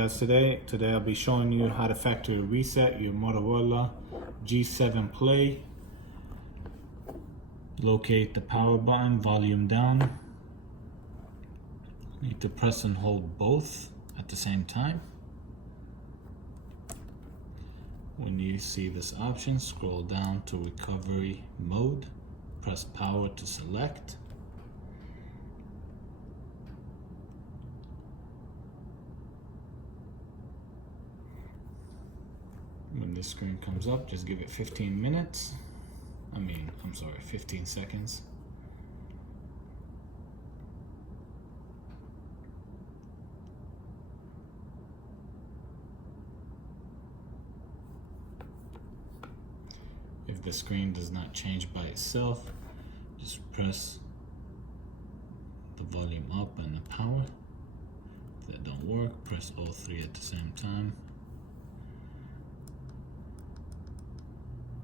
guys today. Today I'll be showing you how to factory reset your Motorola G7 Play. Locate the power button, volume down. Need to press and hold both at the same time. When you see this option, scroll down to recovery mode. Press power to select. When this screen comes up, just give it 15 minutes. 15 seconds. If the screen does not change by itself, just press the volume up and the power. If that don't work, press all three at the same time.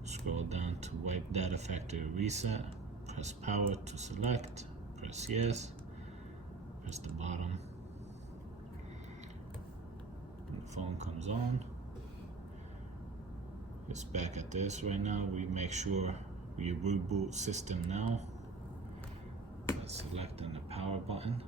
Scroll down to wipe data factory reset. Press power to select. Press yes. Press the bottom. And the phone comes on. It's back at this right now. We make sure we reboot system now. Let's select on the power button.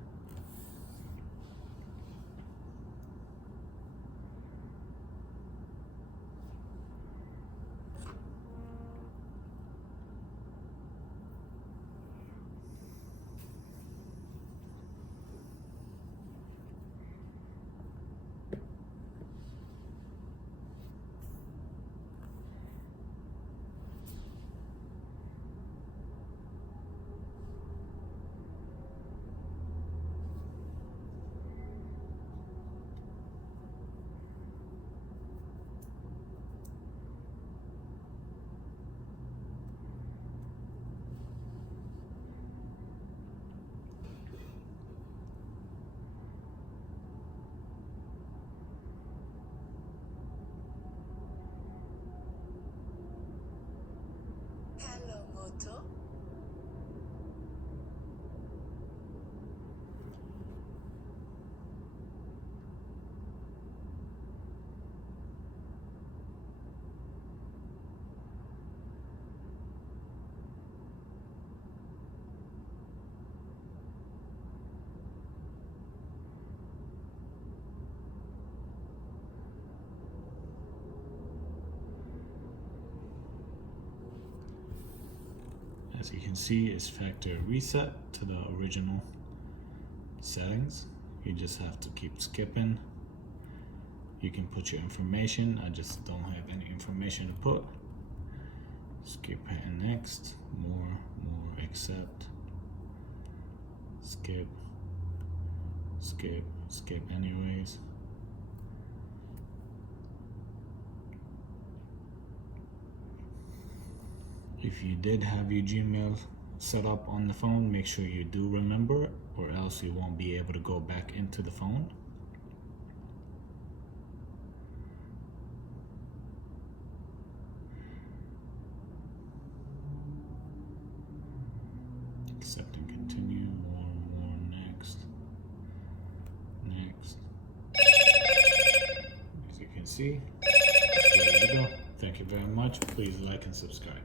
As you can see, it's factory reset to the original settings. You just have to keep skipping. You can put your information. I just don't have any information to put. Skip hitting next, more, accept, skip, skip anyways. If you did have your Gmail set up on the phone, make sure you do remember it, or else you won't be able to go back into the phone. Accept and continue, more, next. As you can see, there we go. Thank you very much. Please like and subscribe.